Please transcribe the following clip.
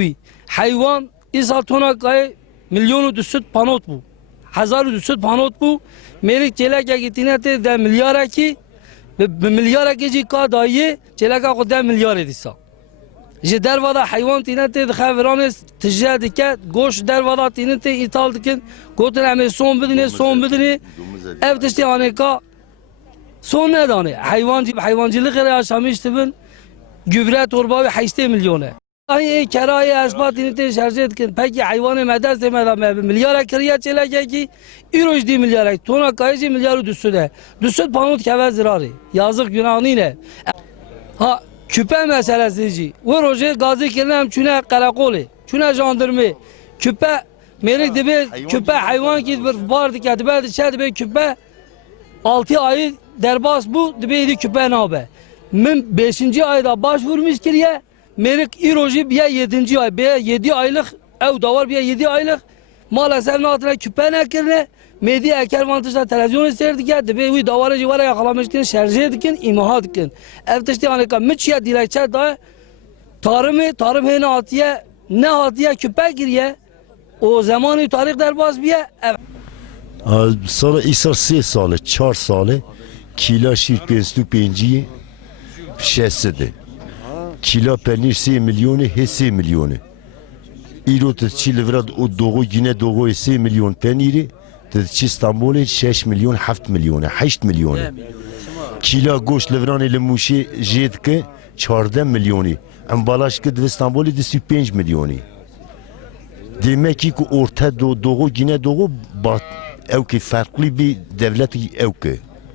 وی حیوان ایسال تونا که میلیون و 200 پانوت بو 1250 بو میری چلاک گیتینه ته 10 میلیارد کی به میلیارد کی جی کا دایه چلاک خود 10 میلیارد دیسا جه در وضع حیوان تینه ته خبران تجار که گوش در وضع تینه ته ایتال دکن گوتن همه سون بدنه افتشتی آنه کا سون ندانه حیوانجیلی غیر آشامیش تبن gübre torba 8 milyona. Ay keraya asbat inite şarjı etkin. Peki hayvanı medaz demeden milyara kiriye çelek ki euro 2 milyara tona kayıcı milyarı düşsüde. Düşsüd panot keve zirarı. Yazık günahını ne? Ha küpe meselesi. O roje gazi kirnem çüne karakoli. Çüne jandarmi. Küpe merik dibe küpe hayvan ki bir vardı ki dibe dışarı dibe küpe 6 ay derbas bu dibe küpe nabe. Min 5. ayda başvurmuş kiriye merik iroji bir 7. ay bir 7 aylık ev davar bir 7 aylık maalesef natına küpe nekirne medya eker vantajda televizyon isterdik ya dibe uy davarı civara yakalamışken şarjı edikin imaha dikin evtişti aneka mütçiye dilekçe da tarım hene hatiye ne hatiye küpe giriye o zamanı tarih derbaz biye سال ایسال 3 ساله 4 ساله کیلا شیر 55 600 کیلا پنیر 3 میلیونه 3 میلیونه ایرو تچی لوراد او دوغو گینه دوغو 3 میلیون پنیری تچی استانبول 6 میلیون 7 میلیونه 8 میلیونه کیلا گوشت لوران لموشی جید که 14 میلیونی امبالاش که دو استانبول 25 میلیونی demek ki orta doğu yine doğu bat ev ki farklı bir devlet ev ki